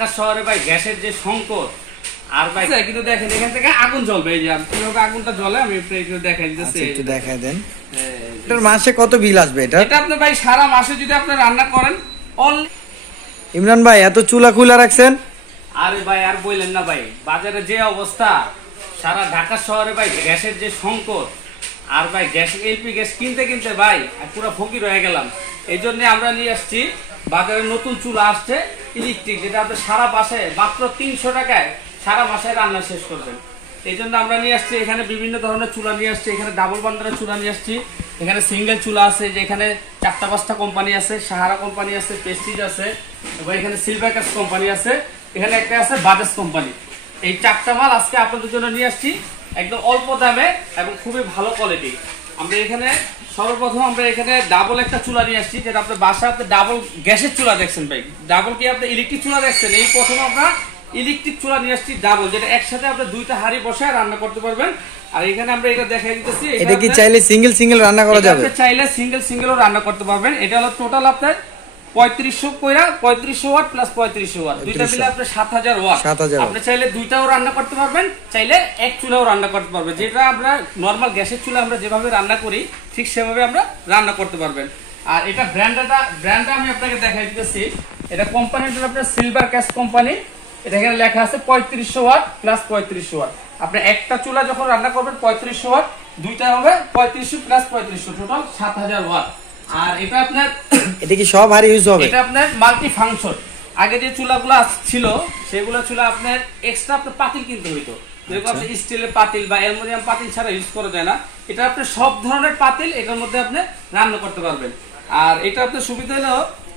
ঢাকা শহরে ভাই গ্যাসের যে সংকট আর ভাই কিন্তু দেখেন এখান থেকে আগুন জ্বলবে। এই যে কিভাবে আগুনটা জ্বলে আমি একটু দেখাই দিতেছি। একটু দেখাই দেন। এটার মাসে কত বিল আসবে এটা? এটা আপনি ভাই সারা মাসে যদি আপনি রান্না করেন ইমরান ভাই এত চুলা খুলা রাখছেন? আরে ভাই আর বললেন না ভাই, বাজারে যে অবস্থা, সারা ঢাকা শহরে ভাই গ্যাসের যে সংকট আর ভাই গ্যাস এলপি গ্যাস কিনতে কিনতে ভাই পুরো ফকির হয়ে গেলাম। এই জন্য আমরা নিয়ে আসছি বাজারে নতুন চুলা আসছে ইলেকট্রিক, যেটা আপনি সারা মাসে মাত্র 300 টাকায় সারা মাসে রান্না শেষ করবেন। এই জন্য আমরা নিয়ে আসছি এখানে বিভিন্ন ধরনের চুলা নিয়ে আসছি। এখানে ডাবল বান্ডারের চুলা নিয়ে আসছি, এখানে সিঙ্গেল চুলা আছে, যে এখানে 4-5টা কোম্পানি আছে, সাহারা কোম্পানি আছে, প্রেস্টিজ আছে, এবং এখানে সিলভার কোম্পানি আছে, এখানে একটা আছে বাজাজ কোম্পানি। এই 4টা মাল আজকে আপনাদের জন্য নিয়ে আসছি একদম অল্প দামে এবং খুবই ভালো কোয়ালিটি। আমরা এখানে সর্বপ্রথম আমরা এখানে ডাবল একটা চুলা নিয়ে আসছি, যেটা আপনার বাসাতে ডাবল গ্যাসের চুলা দেখছেন ভাই, ডাবল কি আপনি ইলেকট্রিক চুলা দেখছেন? এই প্রথম আমরা ইলেকট্রিক চুলা নিয়ে আসছি ডাবল, যেটা একসাথে আপনি 2টা হাঁড়ি বসায় রান্না করতে পারবেন। আর এখানে আমরা এটা দেখাই দিতেছি, এটা কি চাইলে সিঙ্গেল সিঙ্গেল রান্না করা যাবে? আপনি চাইলে সিঙ্গেল সিঙ্গেলও রান্না করতে পারবেন। এটা হলো টোটাল আপনার 3500 ওয়াট প্লাস 3500 ওয়াট, দুইটা মিলে আপনার 7000 ওয়াট। আপনি চাইলে দুইটাও রান্না করতে পারবেন, চাইলে এক চুলাও রান্না করতে পারবেন। যেটা আমরা নরমাল গ্যাসের চুলা আমরা যেভাবে রান্না করি ঠিক সেভাবে আমরা রান্না করতে পারবেন। আর এটা ব্র্যান্ডটা আমি আপনাকে দেখাই দিতেছি। এটা কোম্পানিটা আপনার সিলভার ক্যাশ কোম্পানি। এটা এখানে লেখা আছে 3500 ওয়াট প্লাস 3500 ওয়াট। আপনি একটা চুলা যখন রান্না করবেন 3500 ওয়াট, দুইটা হবে 3500 প্লাস 3500, টোটাল 7000 ওয়াট। আর এটা আপনার এটা কি সব হাড়ি ইউজ হবে? এটা আপনার মাল্টি ফাংশন। আগে যে চুলাগুলো ছিল সেগুলো চুলা আপনার এক্সট্রা আপনার পাতিল কিনতে হইতো, যেরকম আপনি স্টিলের পাতিল বা অ্যালুমিনিয়াম পাতিল ছাড়া ইউজ করা যায় না। এটা আপনি সব ধরনের পাতিল এটার মধ্যে আপনি রান্না করতে পারবেন। আর এটা আপনার সুবিধা হলো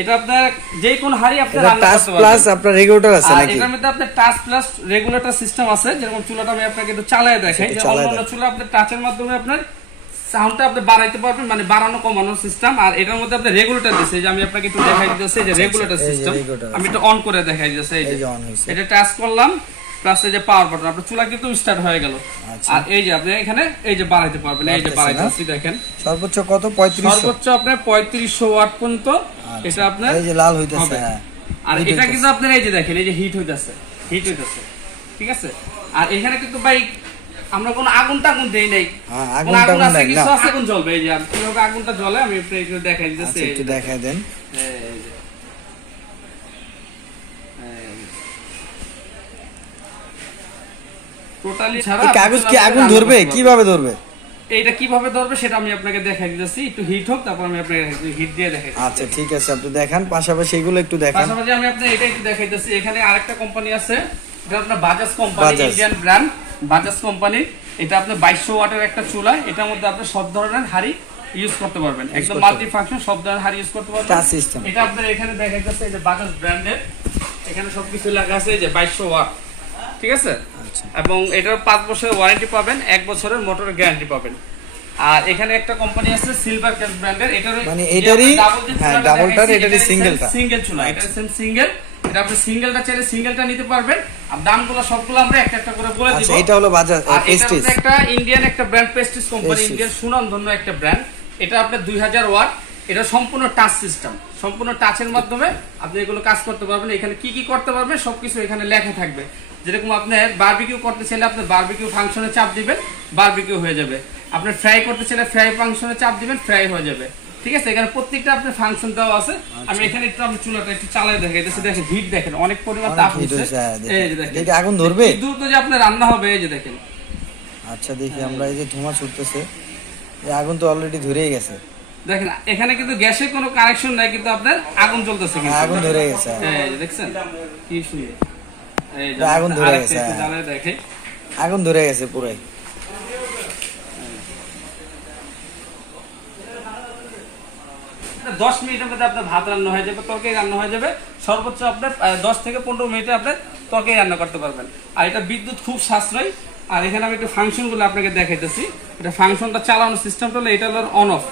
এটা আপনার যে কোন হাড়ি আপনি রান্না করতে পারবেন। প্লাস আপনার রেগুলেটর আছে নাকি? এটার মধ্যে আপনার টাচ প্লাস রেগুলেটর সিস্টেম আছে। যেরকম চুলাটা আমি আপনাকে একটু চালায় দেখাই, যে অন্যান্য চুলা আপনি টাচের মাধ্যমে আপনার সাউন্ডটা আপনি বাড়াইতে পারবেন, মানে বাড়ানো কমানোর সিস্টেম। আর এটার মধ্যে আপনি রেগুলেটর দিয়েছে, যে আমি আপনাকে একটু দেখাই দিতেছি, যে রেগুলেটর সিস্টেম আমি একটু অন করে দেখাই দিতেছি। এই যে এটা টাচ করলাম, প্লাস এই যে পাওয়ার বাটন, আপনার চুলা কিন্তু স্টার্ট হয়ে গেল। আর এই যে আপনি এখানে এই যে বাড়াইতে পারবেন, এই যে বাড়াইতেছি দেখেন। সর্বোচ্চ কত? 3500। সর্বোচ্চ আপনার 3500 ওয়াট পর্যন্ত এটা আপনার এই যে লাল হইতাছে। আর এটা কিন্তু আপনার এই যে দেখেন, এই যে হিট হইতাছে, ঠিক আছে। আর এখানে কিন্তু ভাই আমরা কোনো আগুন টাগুন দেই নাই, আগুন আছে কিছু আছে, আগুন জ্বলবে। এই যে কিভাবে আগুনটা জ্বলে আমি একটু দেখাই দিতেছি। একটু দেখাই দেন। টোটালি ছাড়া কাগজ কি আগুন ধরবে? কিভাবে ধরবে? এইটা কিভাবে ধরবে সেটা আমি আপনাকে দেখাই দিতেছি। একটু হিট হোক, তারপর আমি আপনাকে হিট দিয়ে দেখাই। আচ্ছা ঠিক আছে, আপনি দেখান, পাশাপাশি এগুলো একটু দেখান। পাশাপাশি আমি আপনাকে এটা একটু দেখাইতেছি। এখানে আরেকটা কোম্পানি আছে, এটা আপনার Bajaj company, Indian brand Bajaj company. এটা আপনার 2200 ওয়াটের একটা চুলা। এটার মধ্যে আপনি সব ধরনের হাড়ি ইউজ করতে পারবেন, একদম মাল্টি ফাংশন, সব ধরনের হাড়ি ইউজ করতে পারবেন। Touch system. এটা আপনার এখানে দেখাইতেছে, এই যে বাজাজ ব্র্যান্ডের, এখানে সবকিছু লেখা আছে, এই যে 2200 ওয়াট, ঠিক আছে। এবং এটার 5 বছরের ওয়ারেন্টি পাবেন, 1 বছরের মোটরের গ্যারান্টি পাবেন। আর এখানে একটা কোম্পানি আছে সিলভার ক্যাশ ব্র্যান্ডের, এটার মানে এটারই ডাবলটার, এটারই সিঙ্গেলটা, সিঙ্গেল চুলা, এটা সেম সিঙ্গেল। এটা আপনি সিঙ্গেলটা চাইলে সিঙ্গেলটা নিতে পারবেন। আর দামগুলো সবগুলো আমরা একটা একটা করে বলে দিব। আচ্ছা এটা হলো বাজাজ প্রেস্টিজ, এটা একটা ইন্ডিয়ান একটা ব্র্যান্ড, প্রেস্টিজ কোম্পানি, ইন্ডিয়ান সুনামধন্য একটা ব্র্যান্ড। এটা আপনার 2000 ওয়াট। এটা সম্পূর্ণ টাচ সিস্টেম, সম্পূর্ণ টাচের মাধ্যমে আপনি এগুলো কাজ করতে পারবেন। এখানে কি কি করতে পারবেন সবকিছু এখানে লেখা থাকবে। যেরকম আপনি বারবিকিউ করতে চাইলে আপনি বারবিকিউ ফাংশনে চাপ দিবেন, বারবিকিউ হয়ে যাবে। আপনি ফ্রাই করতে চাইলে ফ্রাই ফাংশনে চাপ দিবেন, ফ্রাই হয়ে যাবে, ঠিক আছে। এখানে প্রত্যেকটা আপনার ফাংশন দেওয়া আছে। আমি এখানে একটু আপনি চুলাটা একটু চালিয়ে দেখাইতেছি। দেখেন হিট দেখেন, অনেক পরিমাণ তাপ হচ্ছে। এই যে দেখেন, এটা আগুন ধরবে, দ্রুত যে আপনার রান্না হবে। এই যে দেখেন। আচ্ছা দেখি আমরা, এই যে ধোঁয়া ছুটতেছে, এই আগুন তো অলরেডি ধরেই গেছে। দেখেন এখানে কিন্তু গ্যাসের কোনো কানেকশন নাই, কিন্তু আপনার আগুন জ্বলতেছে, কিন্তু আগুন ধরে গেছে। এই যে দেখছেন কি সুন্দর, এই যে আগুন ধরে গেছে, জ্বালায় দেখে আগুন ধরে গেছে পুরাই। 10 মিনিটের মধ্যে আপনার ভাত রান্না হয়ে যাবে, তরকারি রান্না হয়ে যাবে। সর্বোচ্চ আপনার 10 থেকে 15 মিনিটে আপনার তরকারি রান্না করতে পারবেন। আর এটা বিদ্যুৎ খুব সাশ্রয়। আর এখানে আমি একটু ফাংশনগুলো আপনাকে দেখাইতেছি। এটা ফাংশনটা চালানোর সিস্টেমটা হলো, এটা হলো অন অফ।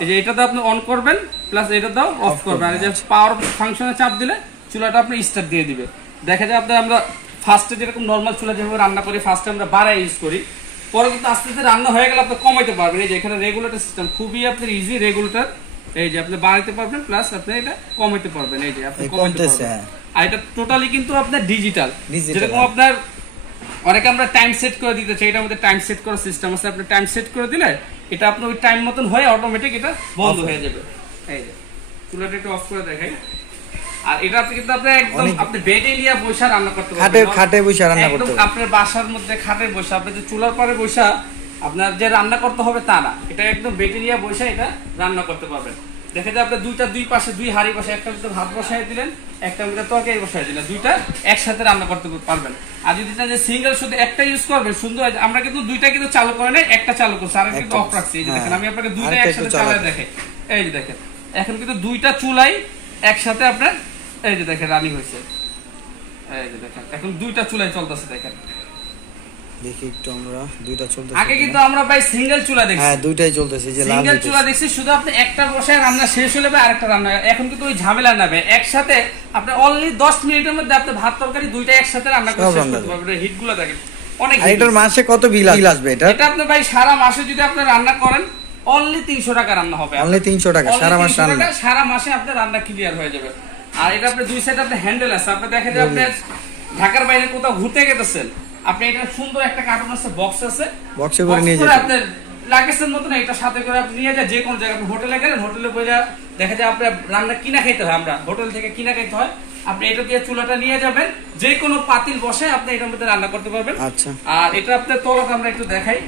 এই যে এটা তো আপনি অন করবেন, প্লাস এটা দাও অফ করবেন। আর এই যে পাওয়ার ফাংশনে চাপ দিলে চুলাটা আপনি স্টার্ট দিয়ে দিবে। দেখা যায় আপনার আমরা ফার্স্টে যেরকম নর্মাল চুলা যেভাবে রান্না করি, ফার্স্টে আমরা বাড়াই ইউজ করি, পরে কিন্তু আস্তে আস্তে রান্না হয়ে গেলে আপনি কমাইতে পারবেন। এই যে এখানে রেগুলেটর সিস্টেম, খুবই আপনার ইজি রেগুলেটর। এই যে আপনি বাড়াইতে পারবেন, প্লাস আপনি এটা কমাইতে পারবেন। এই যে আপনি কমাইতে পারবেন। আর এটা টোটালি কিন্তু আপনার ডিজিটাল। Digital, যেরকম হ্যাঁ। আপনার অনেকে আমরা টাইম সেট করে দিতে চাই, এটার মধ্যে টাইম সেট করার সিস্টেম আছে। আপনি টাইম সেট করে দিলে এটা আপনার ওই টাইম মতন হয়ে অটোমেটিক এটা বন্ধ Off হয়ে যাবে। এই যে চুলাটা একটু অফ করে দেখাই। আর এটা কিন্তু আপনি একদম অনেক- আপনি বেডে নিয়ে বসে রান্না করতে খাটে বসে রান্না করতে একদম পারবেন। আপনার বাসার মধ্যে খাটে বসে, আপনি যে চুলার পরে বসে আপনার যে রান্না করতে হবে তা না, এটা একদম বেডে নিয়ে বসে এটা রান্না করতে পারবেন। দেখে যে আপনি দুই পাশে দুই হাঁড়ি বসে, একটা ভিতরে ভাত বসাই দিলেন, একটা ভিতরে তরকারি বসাই দিলেন, দুইটা একসাথে রান্না করতে পারবেন। আর যদি চান যে সিঙ্গেল শুধু একটা ইউজ করবেন, সুন্দর। আমরা কিন্তু দুইটা কিন্তু চালু করে নাই, একটা চালু করছি, আর কিন্তু অফ রাখছি। এই যে দেখেন, আমি আপনাকে দুইটা আরেকটা একসাথে একটু চালাই চালাতে। দেখে, এই যে দেখেন এখন কিন্তু দুইটা চুলাই একসাথে আপনার এই যে দেখেন রানিং হয়েছে। এই যে দেখেন এখন দুইটা চুলাই চলতেছে দেখেন। দেখি একটু আমরা দুইটা চলতেছে। আগে কিন্তু আমরা ভাই সিঙ্গেল চুলা দেখছি, হ্যাঁ দুইটাই চলতেছে, যে লাল সিঙ্গেল হইতেছে। চুলা দেখছি, শুধু আপনি একটা বসায় রান্না শেষ হলে ভাই আরেকটা রান্না। এখন কিন্তু ওই ঝামেলা না ভাই, একসাথে আপনি অনলি 10 মিনিটের মধ্যে আপনি ভাত তরকারি দুইটা একসাথে রান্না করে সব শেষ রান্না করতে পারবেন। হিট গুলো দেখেন অনেক আর heat এটার আছে। মাসে কত বিল আসবে এটা? এটা আপনি ভাই সারা মাসে যদি আপনি রান্না করেন অনলি 300 টাকা রান্না হবে। অনলি 300 টাকা Only সারা মাস 300 রান্না। টাকা, সারা মাসে আপনার রান্না ক্লিয়ার হয়ে যাবে। আর এটা আপনি দুই সাইডে আপনি হ্যান্ডেল আছে, আপনি দেখেন যে আপনি ঢাকার বাইরে কোথাও ঘুরতে গেছেন, আপনি এটা সুন্দর একটা কার্টুন আছে, বক্স আছে, বক্সে করে নিয়ে বক্স যেতে। আপনি লাগেজের মতো না, এটা সাথে করে আপনি নিয়ে যায় যে কোনো জায়গায়। আপনি হোটেলে গেলেন, হোটেলে বসে দেখা যায় আপনার রান্না কিনা খেতে হয়, আমরা হোটেল থেকে কিনা খেতে হয়, আপনি এটা দিয়ে চুলাটা নিয়ে যাবেন, যে কোনো পাতিল বসে আপনি এটার মধ্যে রান্না করতে পারবেন। আচ্ছা। আর এটা আপনার তলাটা আমরা একটু দেখাই,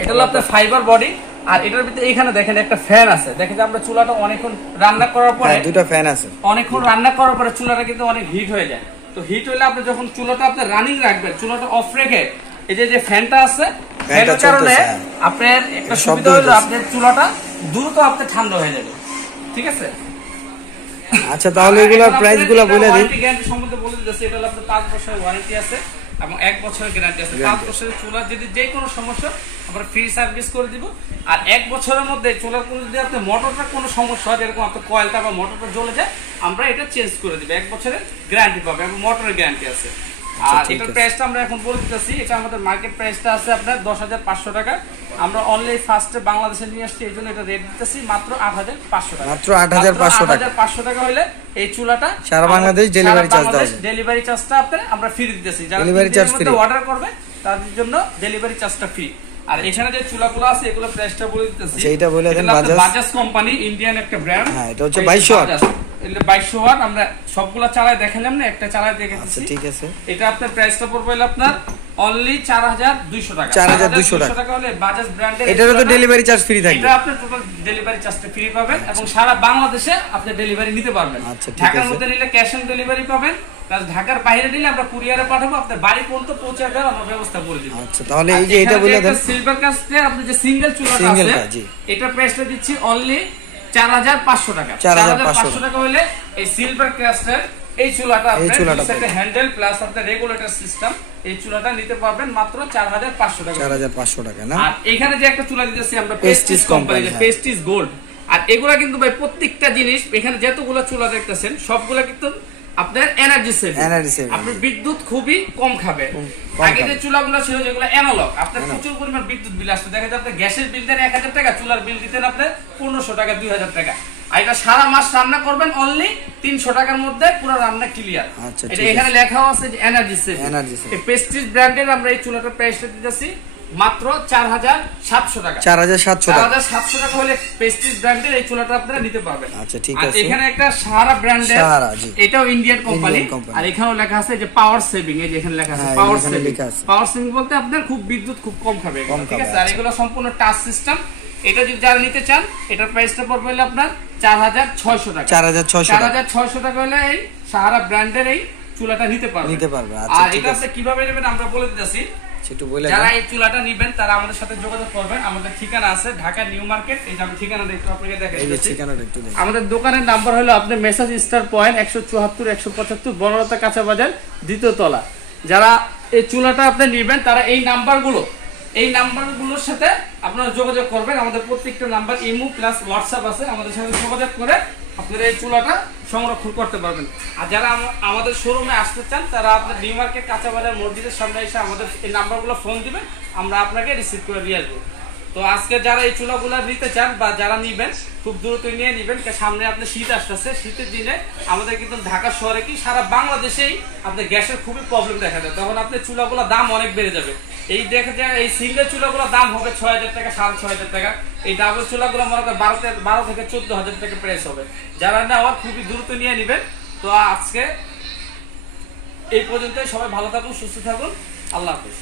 এটা হলো আপনার ফাইবার বডি। আর এটার ভিতরে এখানে দেখেন একটা ফ্যান আছে, দেখেন যে আমরা চুলাটা অনেকক্ষণ রান্না করার পরে, হ্যাঁ দুটো ফ্যান আছে। অনেকক্ষণ রান্না করার পরে চুলাটা কিন্তু অনেক হিট হয়ে যায়। তো হিট হলে আপনি যখন চুলাটা আপনি রানিং রাখবেন, চুলাটা অফ রেখে এই যে ফ্যানটা আছে, ফ্যানের কারণে চলতেছে, হ্যাঁ। আপনার একটা শব্দ সুবিধা হলো হইতেছে। আপনার চুলাটা দ্রুত আপনার ঠান্ডা হয়ে যাবে। ঠিক আছে? আচ্ছা তাহলে এগুলোর প্রাইস গুলো বলে দিন। ওয়ারেন্টি গ্যারান্টি সম্বন্ধে বলে দিতেছি। এটা হলো আপনার 5 বছরের ওয়ারেন্টি আছে এবং 1 বছরের গ্যারান্টি আছে। 5 বছরের চুলার যদি যে কোনো সমস্যা আমরা ফ্রি সার্ভিস করে দিব। আর 1 বছরের মধ্যে চুলার কোনো যদি আপনার মোটরটা কোনো সমস্যা হয়, যেরকম আপনার কয়েলটা বা মোটরটা জ্বলে যায়, আমরা এটা চেঞ্জ করে দিব। 1 বছরের গ্যারান্টি পাবে এবং মোটরের গ্যারান্টি আছে। আর ঠিক এটার আছে। প্রাইসটা আমরা এখন বলে দিতেছি। এটা আমাদের মার্কেট প্রাইসটা আছে আপনার 10,500 টাকা। আমরা অনলি ফার্স্টে বাংলাদেশে নিয়ে আসছি, এই জন্য এটা রেট দিতেছি মাত্র 8,500 টাকা। মাত্র 8,500 টাকা। 8,500 টাকা হলে এই চুলাটা সারা বাংলাদেশ ডেলিভারি চার্জ দেওয়া হবে। ডেলিভারি চার্জটা আপনার আমরা ফ্রি দিতেছি। যারা Delivery charge free। অর্ডার করবে তাদের জন্য ডেলিভারি চার্জটা ফ্রি। আর এখানে যে চুলাগুলো আছে এগুলো প্রাইসটা বলে দিতেছি। সেইটা বলে দেন। এটা হচ্ছে বাজাজ বাজাজ কোম্পানি, ইন্ডিয়ান একটা ব্র্যান্ড। হ্যাঁ, এটা হচ্ছে 2200 ওয়াট। এটা 2200 ওয়াট। আমরা সবগুলা চালায় দেখালাম না, একটা চালায় দেখাচ্ছি। আচ্ছা ঠিক আছে। এটা আপনার প্রাইসটা পড়বে হলো আপনার অনলি 4,200 টাকা। 4,200 টাকা হলে বাজাজ ব্র্যান্ডের এটারও তো ডেলিভারি চার্জ ফ্রি থাকবে। এটা আপনি টোটাল ডেলিভারি চার্জটা ফ্রি পাবেন এবং সারা বাংলাদেশে আপনি ডেলিভারি নিতে পারবেন। আচ্ছা, ঠিক ঢাকার আছে। মধ্যে নিলে ক্যাশ অন ডেলিভারি পাবেন, প্লাস ঢাকার বাইরে নিলে আমরা কুরিয়ারে পাঠাবো, আপনার বাড়ি পর্যন্ত পৌঁছে দেওয়ার আমরা ব্যবস্থা করে দিব। আচ্ছা তাহলে এই যে এটা বলে দেন। সিলভার কাস্টে আপনি যে সিঙ্গেল চুলাটা Single আছে, টা, জি। এটা প্রাইসটা দিচ্ছি অনলি 4,500 টাকা। 4,500 টাকা হলে এই সিলভার কাস্টের এই চুলাটা এই আপনার চুলাটা সাথে হ্যান্ডেল প্লাস আপনার রেগুলেটর সিস্টেম, এই চুলাটা নিতে পারবেন মাত্র 4,500 টাকা। 4,500 টাকা না? আর এখানে যে একটা চুলা দিতেছি আমরা Prestige পেস্টিজ কোম্পানি, company, হ্যাঁ। Prestige gold. আর এগুলা কিন্তু ভাই প্রত্যেকটা জিনিস, এখানে যতগুলো চুলা দেখতেছেন সবগুলা কিন্তু আপনার এনার্জি সেভিং। Energy saving। আপনার বিদ্যুৎ খুবই কম খাবে। কম আগে যে খাবে। চুলাগুলো ছিল যেগুলো অ্যানালগ, আপনার প্রচুর পরিমাণ বিদ্যুৎ বিল আসতো। দেখা যায় আপনার গ্যাসের বিল দেন 1,000 টাকা, চুলার বিল দিতেন আপনার 1,500 টাকা, 2,000 টাকা। আর এটা সারা মাস রান্না করবেন অনলি 300 টাকার মধ্যে পুরো রান্না ক্লিয়ার। আচ্ছা, এটা ঠিক এখানে লেখা আছে যে এনার্জি সেভিং। Energy saving। এই পেস্টিজ ব্র্যান্ডের আমরা এই চুলাটার প্রাইসটা দিতেছি মাত্র 4,700 টাকা। 4,700 টাকা। 4,700 টাকা হলে পেস্টিজ ব্র্যান্ডের এই চুলাটা আপনারা নিতে পারবেন। আচ্ছা, ঠিক আর আছে। এখানে একটা সাহারা ব্র্যান্ডের, সাহারা, জি। এটাও ইন্ডিয়ান কোম্পানি। Indian company। আর এখানেও লেখা আছে যে পাওয়ার সেভিং, এই যে এখানে লেখা আছে হ্যাঁ, পাওয়ার এখানে সেভিং। লেখা আছে। পাওয়ার সেভিং বলতে আপনার খুব বিদ্যুৎ খুব কম খাবে এগুলো, কম ঠিক খাবে, আছে? আর আচ্ছা। এগুলো সম্পূর্ণ টাচ সিস্টেম। এটা যদি যারা নিতে চান এটার প্রাইসটা পড়বে হলো আপনার 4,600 টাকা। 4,600 টাকা। 4,600 টাকা হলে এই সাহারা ব্র্যান্ডের এই চুলাটা নিতে পারবেন। নিতে পারবে, আচ্ছা, আর ঠিক এটা আছে। আপনি কিভাবে নেবেন আমরা বলে দিতেছি। একটু বলে যারা দেন। এই চুলাটা নিবেন তারা আমাদের সাথে যোগাযোগ করবেন। আমাদের ঠিকানা আছে ঢাকা নিউ মার্কেট। এই যে আমি ঠিকানাটা একটু আপনাকে দেখাই এই যে দিচ্ছি। ঠিকানাটা একটু দেন। আমাদের দোকানের নাম্বার হলো আপনার মেসাজ স্টার পয়েন্ট 174 175 বনলতা কাঁচা বাজার, দ্বিতীয় তলা। যারা এই চুলাটা আপনি নিবেন তারা এই নাম্বারগুলোর সাথে আপনারা যোগাযোগ করবেন। আমাদের প্রত্যেকটা নাম্বার ইমো প্লাস হোয়াটসঅ্যাপ আছে, আমাদের সাথে যোগাযোগ করে আপনারা এই চুলাটা সংরক্ষণ করতে পারবেন। আর যারা আমাদের শোরুমে আসতে চান তারা আপনার নিউ মার্কেট কাঁচা বাজার মসজিদের সামনে এসে আমাদের এই নাম্বারগুলো ফোন দিবেন, আমরা আপনাকে রিসিভ করে দিয়ে আসবো। তো আজকে যারা এই চুলাগুলা নিতে চান বা যারা নিবেন খুব দ্রুত নিয়ে নিবেন, সামনে আপনি শীত আসতেছে, শীতের দিনে আমাদের কিন্তু ঢাকা শহরে কি সারা বাংলাদেশেই আপনার গ্যাসের খুবই প্রবলেম দেখা যায়, তখন আপনার চুলাগুলোর দাম অনেক বেড়ে যাবে। এই দেখা যায় এই সিঙ্গেল চুলাগুলোর দাম হবে 6,000 টাকা, 6,500 টাকা। এই ডাবল চুলাগুলো মনে করেন 12 থেকে 14,000 টাকা প্রাইস হবে। যারা নেওয়ার খুবই দ্রুত নিয়ে নিবেন। তো আজকে এই পর্যন্তই, সবাই ভালো থাকুন, সুস্থ থাকুন, আল্লাহ হাফিজ।